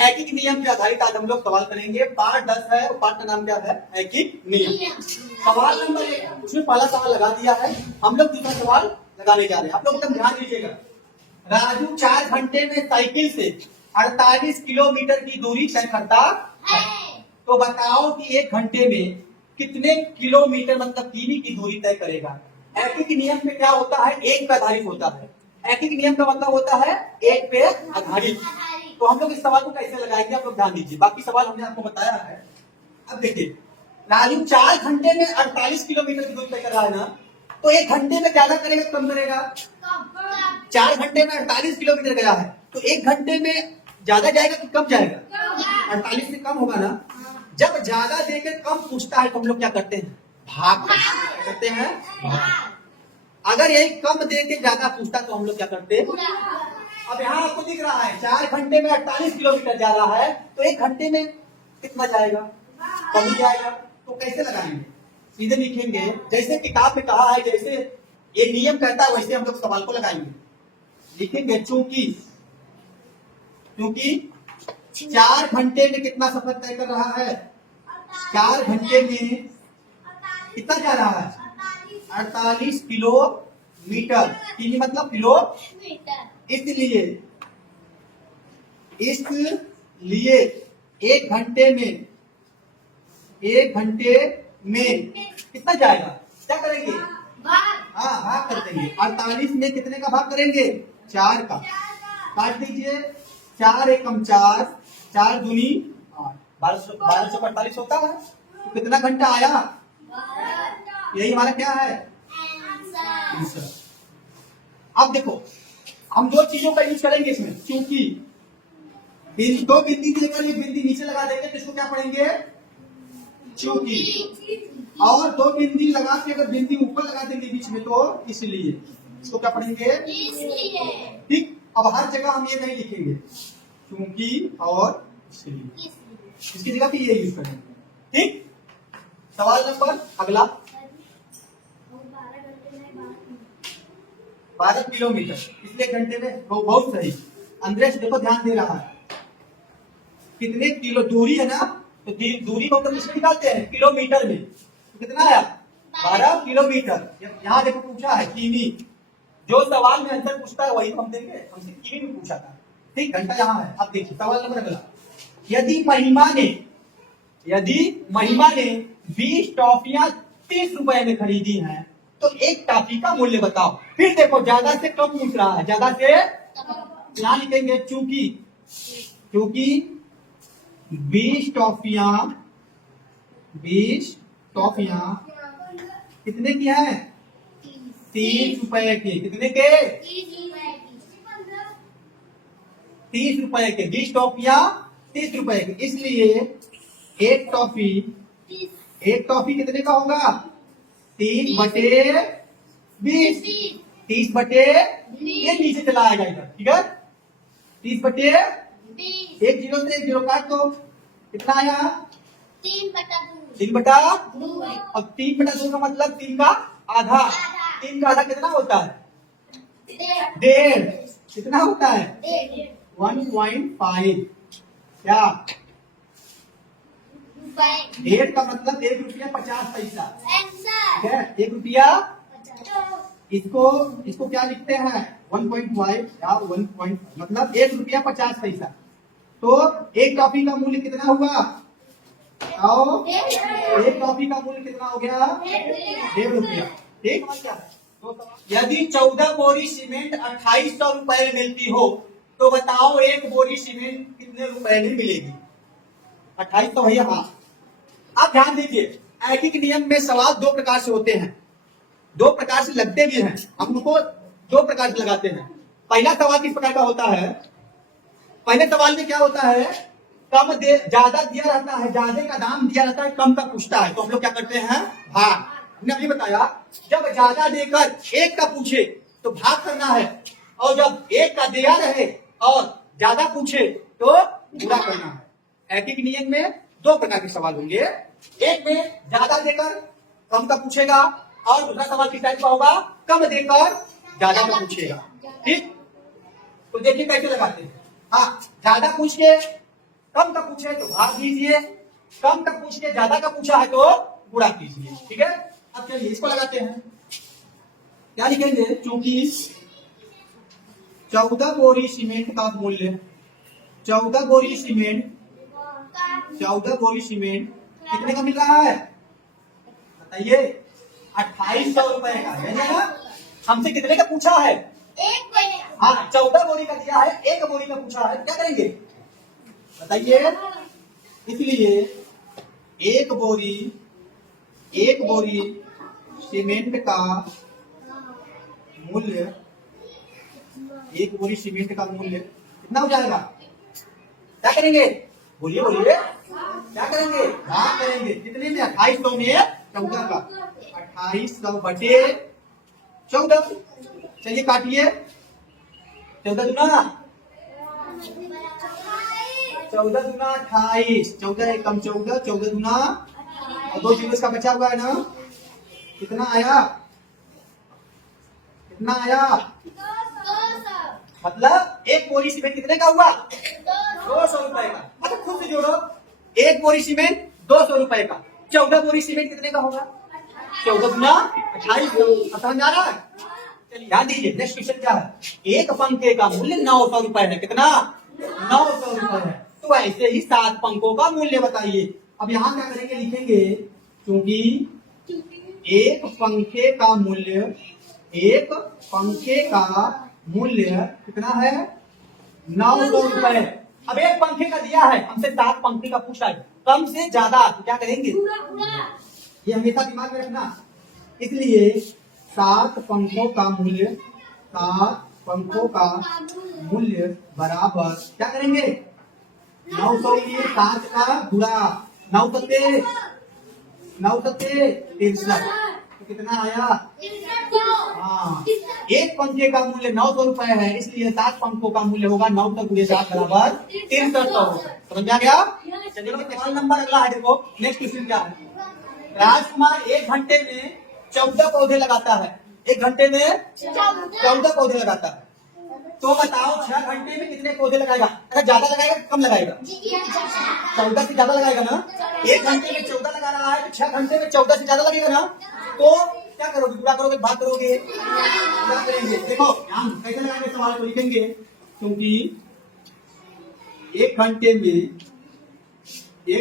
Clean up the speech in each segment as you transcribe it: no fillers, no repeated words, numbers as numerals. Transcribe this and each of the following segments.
ऐकिक नियम पे आधारित आज हम लोग सवाल करेंगे। पार्ट 10 है और पार्ट का नाम क्या है? ऐकिक नियम। सवाल नंबर 1, उसमें पहला सवाल लगा दिया है, हम लोग दूसरा सवाल लगाने जा रहे हैं। आप लोग एकदम ध्यान दीजिएगा। राजू 4 घंटे में साइकिल से 48 किलोमीटर की दूरी तय करता है, तो बताओ कि 1 घंटे में कितने किलोमीटर मतलब किमी की दूरी तय करेगा। ऐकिक नियम में क्या होता है? एक पे आधारित होता है। ऐकिक नियम का मतलब होता है एक पे आधारित। तो हम लोग इस सवाल को कैसे लगाएंगे आप लोग ध्यान दीजिए। बाकी सवाल हमने आपको बताया है। अब देखिए, राजू 4 घंटे में 48 किलोमीटर की दूरी तय कर रहा है ना, तो 1 घंटे में ज्यादा करेगा कम करेगा? 4 घंटे में 48 किलोमीटर गया है, तो 1 घंटे में ज्यादा जाएगा कि कम जाएगा? 48 से कम होगा ना। जब ज्यादा देकर कम पूछता है तो हम लोग क्या करते हैं? भाग करते हैं। अगर यही कम दे के ज्यादा पूछता तो हम लोग क्या करते हैं? अब यहाँ आपको दिख रहा है 4 घंटे में 48 किलोमीटर जा रहा है, तो 1 घंटे में कितना जाएगा? कम ही जाएगा। तो कैसे लगाएंगे? सीधे लिखेंगे, जैसे किताब में कहा है, जैसे ये नियम कहता है वैसे हम लोग सवाल को लगाएंगे। लिखेंगे चूंकि 4 घंटे में कितना सफर तय कर रहा है? 4 घंटे में कितना जा रहा है? 48 किलोमीटर। किमी मतलब किलोमीटर। इसलिए 1 घंटे में कितना जाएगा? क्या करेंगे? हाँ, भाग कर देंगे। 48 में कितने का भाग करेंगे? 4 का। काट दीजिए, 4 एकम 4, 4 दूनी 8, 1248 होता है। तो कितना घंटा आया? यही हमारा क्या है? आंसर। अब देखो, हम दो चीजों का यूज करेंगे इसमें। चूंकि 2 बिंदी की जगह बिंदी नीचे लगा देंगे तो इसको क्या पढ़ेंगे? चूंकि। और 2 बिंदी लगा के अगर बिंदी ऊपर लगा देंगे बीच में तो इसलिए। इसको क्या पढ़ेंगे? ठीक। अब हर जगह हम ये नहीं लिखेंगे चूंकि और इसलिए, इसकी जगह पे ये यूज करेंगे। ठीक। सवाल नंबर अगला, 12 किलोमीटर इसलिए घंटे में। बहुत सही अंद्रेश, देखो ध्यान दे रहा है। कितने किलो दूरी है ना, तो दूरी को हम इसमें निकालते हैं किलोमीटर में। तो कितना आया? 12 किलोमीटर। यहाँ देखो पूछा है किमी। जो सवाल में आंसर पूछता है वही हम देंगे। हमसे किमी में पूछा था। ठीक, घंटा यहाँ है। अब देखिए सवाल नंबर अगला, यदि महिमा ने 20 टॉफियां 30 रुपए में खरीदी हैं, तो एक टॉफी का मूल्य बताओ। फिर देखो ज्यादा से कम पूछ रहा है, ज्यादा से यहाँ लिखेंगे चूंकि 20 टॉफियां कितने की है? 30 रुपए के। कितने के? 30 रुपए के। 20 टॉफियां 30 रुपए के। इसलिए एक टॉफी कितने का होगा? 30/20। 30/20 ये नीचे चला आएगा इधर। ठीक है, 30/20। 1 0 से 1 0 काट दो। कितना आया? 3/2। अब 3/2 का मतलब 3 का आधा। 3 का आधा कितना होता है? 1.5। कितना होता है? 1.5। क्या? 1.5 का मतलब 1 रुपया 50 पैसा। ठीक है, 1 रुपया। इसको क्या लिखते हैं? 1.5 या 1. मतलब 1 रुपया 50 पैसा। तो एक टॉफी का मूल्य कितना हुआ? और एक टॉफी का मूल्य कितना हो गया? 1.5 रुपया। ठीक। यदि 14 बोरी सीमेंट 2800 रुपए में मिलती हो, तो बताओ एक बोरी सीमेंट कितने रुपए में मिलेगी? 2800 भैया। हाँ, आप ध्यान दीजिए, ऐकिक नियम में सवाल 2 प्रकार से होते हैं, 2 प्रकार से लगते भी हैं। हम उनको 2 प्रकार से लगाते हैं। पहला सवाल किस प्रकार का होता है? पहले सवाल में क्या होता है? कम दे ज्यादा दिया रहता है, ज्यादा का दाम दिया रहता है, कम का पूछता है, तो हम लोग क्या करते हैं? भाग। हमने अभी बताया, जब ज्यादा देकर 1 का पूछे तो भाग करना है, और जब 1 का दिया रहे और ज्यादा पूछे तो पूरा करना है। ऐकिक नियम में 2 प्रकार के सवाल होंगे। एक में ज्यादा देकर कम का पूछेगा, और दूसरा सवाल किस टाइप का होगा? कम देकर ज्यादा का पूछेगा। ठीक, तो देखिए कैसे लगाते हैं। हाँ, ज्यादा पूछ के कम का पूछे तो भाग दीजिए, कम का पूछ के ज्यादा का पूछा है तो गुणा कीजिए। ठीक है, अब चलिए इसको लगाते हैं। क्या लिखेंगे? चूंकि 14 बोरी सीमेंट का मूल्य 14 बोरी सीमेंट 14 बोरी सीमेंट कितने का मिल रहा है बताइए? 2800 रुपए का है ना। हमसे कितने का पूछा है? हाँ, 14 बोरी का दिया है, 1 बोरी का पूछा है, क्या करेंगे बताइए? इसलिए एक बोरी सीमेंट का मूल्य 1 बोरी सीमेंट का मूल्य कितना हो जाएगा? क्या करेंगे? बोलिए बोलिए, क्या करेंगे? भाग करेंगे कितने में? 2800 में 14 का, 2800 बटे 14। चलिए काटिए। 14 दूना 28, 14 एक कम 14, 14 दूना और 2 जीरो इसका बचा हुआ है ना। कितना आया? कितना आया? मतलब 1 बोरी सीमेंट कितने का हुआ? 200 रुपए का। अच्छा खुद से जोड़ो, 1 बोरी सीमेंट 200 रुपए का, 14 बोरी सीमेंट कितने का होगा? 14 गुना 2800। समझ आ रहा है? चलिए ध्यान दीजिए, नेक्स्ट क्वेश्चन क्या है? एक पंखे का मूल्य 900 रुपए है। कितना? 900 रुपए है। तो ऐसे ही 7 पंखों का मूल्य बताइए। अब यहाँ क्या करेंगे? लिखेंगे क्योंकि एक पंखे का मूल्य कितना है? 900 रुपए। अब एक पंखे का दिया है, हमसे 7 पंखे का पूछा है, कम से ज्यादा तो क्या करेंगे? ये हमेशा दिमाग में रखना। इसलिए 7 पंखों का मूल्य बराबर क्या करेंगे? 900 लिए 7 का गुणा 9 सत्ते 63। तो कितना आया? हाँ, एक पंखे का मूल्य 900 रुपए है, इसलिए 7 पंखों का मूल्य होगा 900 गुणे 7 बराबर 6300। समझ में आ गया? चलिए सवाल नंबर अगला है, देखो नेक्स्ट क्वेश्चन क्या है? राजकुमार 1 घंटे में 14 पौधे लगाता है। 1 घंटे में 14 पौधे लगाता है। तो बताओ 6 घंटे में कितने पौधे लगाएगा? अगर ज्यादा लगाएगा कम लगाएगा? 14 से ज्यादा लगाएगा ना। 1 घंटे में 14 लगा रहा है तो 6 घंटे में 14 से ज्यादा लगेगा ना। तो क्या करोगे? गुणा करोगे, भाग करोगे, क्या करेंगे? देखो हम कैसे लगाएंगे सवाल को, लिखेंगे क्योंकि 1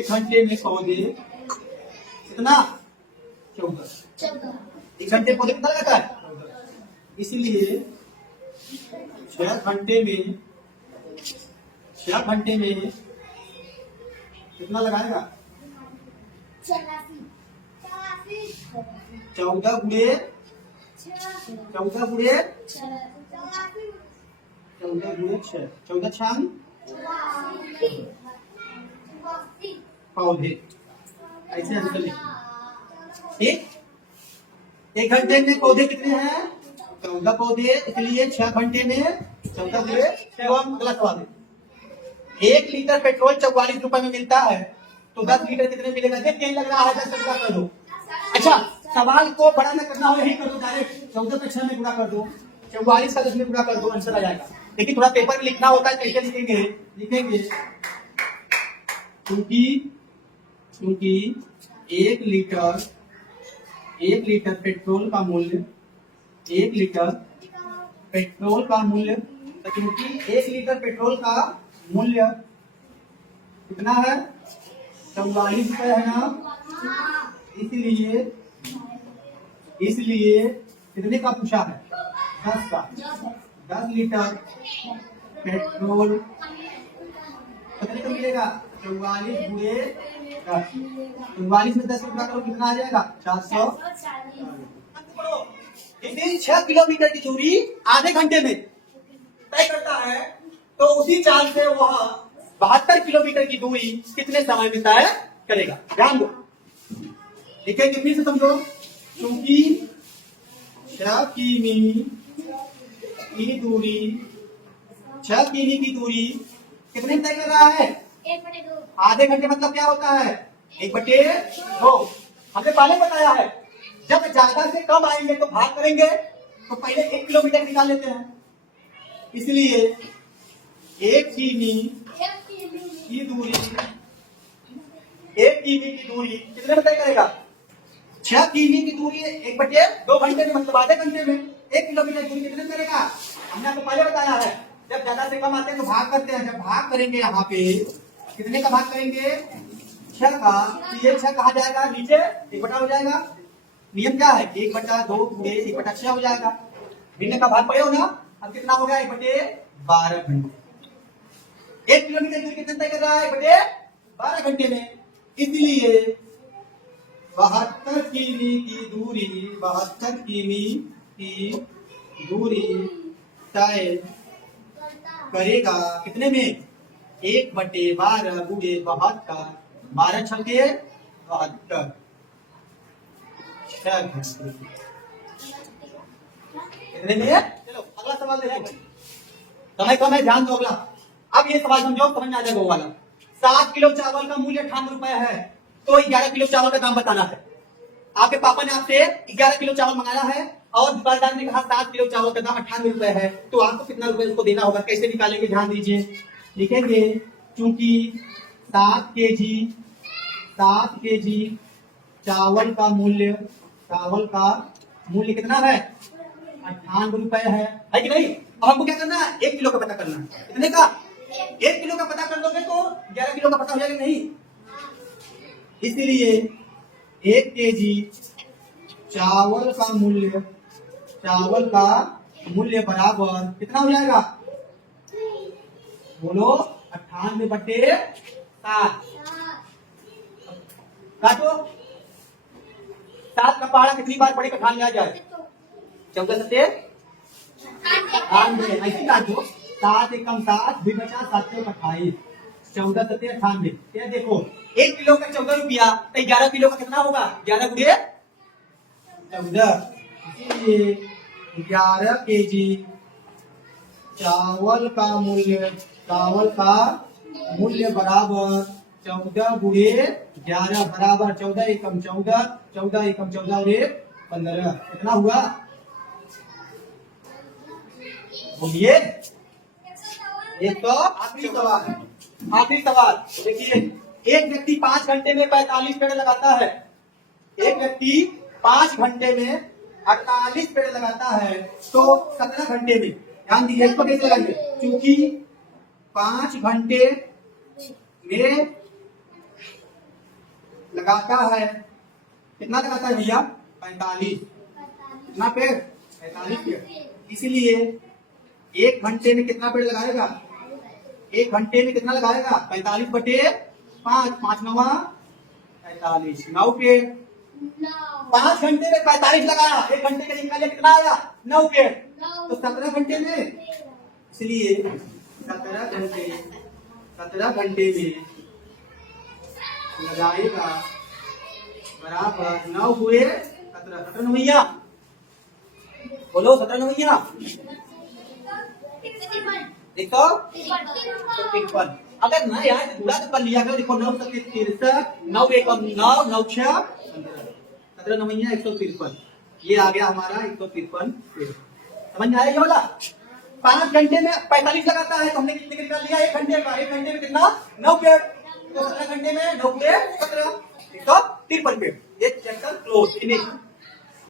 घंटे में पौधे कितना? 14। 1 घंटे पौधे कितना लगाता है? इसलिए 6 घंटे में कितना लगाएगा? 14 गुणे 6, 14 छान पौधे, ऐसे आंसर लिखिए। ठीक, 1 घंटे में पौधे कितने हैं? 14 पौधे, इसलिए 6 घंटे में 14 गुणे 6। अगला सवाल है, 1 लीटर पेट्रोल 44 रुपए में मिलता है, तो 10 लीटर कितने मिलेगा? देख के लग रहा है 10 गुणा कर दो। अच्छा, सवाल को बड़ा न करना हो, यही कर दो डायरेक्ट, 14 पे 6 में गुणा कर दो, 44 का 10 में गुणा कर दो, आंसर आ जाएगा। लेकिन थोड़ा पेपर में लिखना होता है, कैसे लिखेंगे? क्योंकि 1 लीटर पेट्रोल का मूल्य, 1 लीटर पेट्रोल का मूल्य, क्योंकि 1 लीटर पेट्रोल का मूल्य कितना है? 44 रुपए है ना। इसलिए कितने का पूछा है? 10 का। 10 लीटर पेट्रोल कितने का मिलेगा? 44 गुणे 10। 44 में 10 गुणा करो, कितना आ जाएगा? 400। 6 किलोमीटर की दूरी आधे घंटे में तय करता है, तो उसी चाल से वह 72 किलोमीटर की दूरी कितने समय में तय करेगा? ध्यान दो, लिखेंगे फिर से समझो। क्योंकि 6 किमी की दूरी कितने में तय कर रहा है? 1/2। आधे घंटे मतलब क्या होता है? 1/2। हमने पहले बताया है, जब ज्यादा से कम आएंगे तो भाग करेंगे, तो पहले 1 किलोमीटर निकाल लेते हैं। इसलिए 1 किमी की दूरी, 1 किमी की दूरी कितने में तय करेगा? 6 किमी की दूरी 1/2 घंटे में, मतलब आधे घंटे में 1 किलोमीटर दूरी कितने में करेगा? हमने आपको पहले बताया है, जब ज्यादा से कम आते हैं तो भाग करते हैं। जब भाग करेंगे यहाँ पे कितने का भाग करेंगे? 6 का, तो ये 6 कहा जाएगा नीचे 1 हो जाएगा। नियम क्या है? 1/2 गुणे 1/6 हो जाएगा। भिन्न का भाग पड़े हो ना, अब कितना हो गया? 1/12 घंटे। 1 किलोमीटर दूरी कितने तय कर रहा है? 1/12 घंटे में। इसलिए 72 किमी की दूरी, 72 किमी की दूरी तय करेगा कितने में? 1/12 गुणे 72, 12 छक्के 72, 6 घंटे कितने में? चलो अगला सवाल देखो, समय कम है, ध्यान दो अगला। अब ये सवाल समझो, समझ में आ जाएगा वो वाला। 7 किलो चावल का मूल्य 98 रुपए है, तो 11 किलो चावल का दाम बताना है। आपके पापा ने आपसे 11 किलो चावल मंगाया है और दुकानदार ने कहा 7 किलो चावल का दाम 98 रुपए है, तो आपको कितना रुपए उसको देना होगा? कैसे निकालेंगे? ध्यान दीजिए, लिखेंगे चूंकि 7 केजी चावल का मूल्य कितना है? 98 रुपए है कि नहीं? अब हमको क्या करना है? 1 किलो का पता करना है। कितने का? 1 किलो का पता कर दोगे तो 11 किलो का पता हो जाएगा नहीं? इसलिए 1 केजी चावल का मूल्य बराबर कितना हो जाएगा? बोलो 98/7। काटो, 7 का पहाड़ा कितनी बार पढ़ेगा? ध्यान में आ जाए। 14 सत्ते 98, ऐसे काटो। 7 एकम 7, 2 बचा 7 28, 14 सत्ते 98। ये देखो 1 किलो का 14 रुपया, तो 11 किलो का कितना होगा? 11 गुणे 14। इसीलिए 11 केजी चावल का मूल्य बराबर 14 गुणे 11 बराबर 14 एकम 14, 14 एकम 14 और 15। कितना हुआ? बोलिए। एक तो आखिरी सवाल देखिए, एक व्यक्ति 5 घंटे में 45 पेड़ लगाता है। एक व्यक्ति 5 घंटे में 48 पेड़ लगाता है, तो 17 घंटे में, ध्यान दीजिए इसको कैसे लगाएंगे? क्योंकि 5 घंटे में लगाता है, कितना लगाता है भैया? 45। कितना पेड़? 45 पेड़। इसलिए 1 घंटे में कितना पेड़ लगाएगा? 1 घंटे में कितना लगाएगा? 45/5, 5 9 45, 9 पेड़। 5 घंटे में 45 लगाया, 1 घंटे के निकाले कितना आया? 9 पेड़। तो 17 घंटे में, इसलिए 17 घंटे में लगाएगा बराबर 9 हुए 17, 17 नवैया, बोलो 17 नवैया 153। अगर ना यार पूरा तो कर लिया, देखो 9 7 63, 9 एकम 9, 9 6 17 नवैया 153। ये आ गया हमारा 153। समझ में आया ये वाला? 5 घंटे में 45 लगाता है, तो हमने कितने निकाल लिया? 1 घंटे का। 1 घंटे में कितना? 9 पेड़। तो 17 घंटे में 9 पेड़ 17, 153 पेड़। ये चैप्टर क्लोज, फिनिश।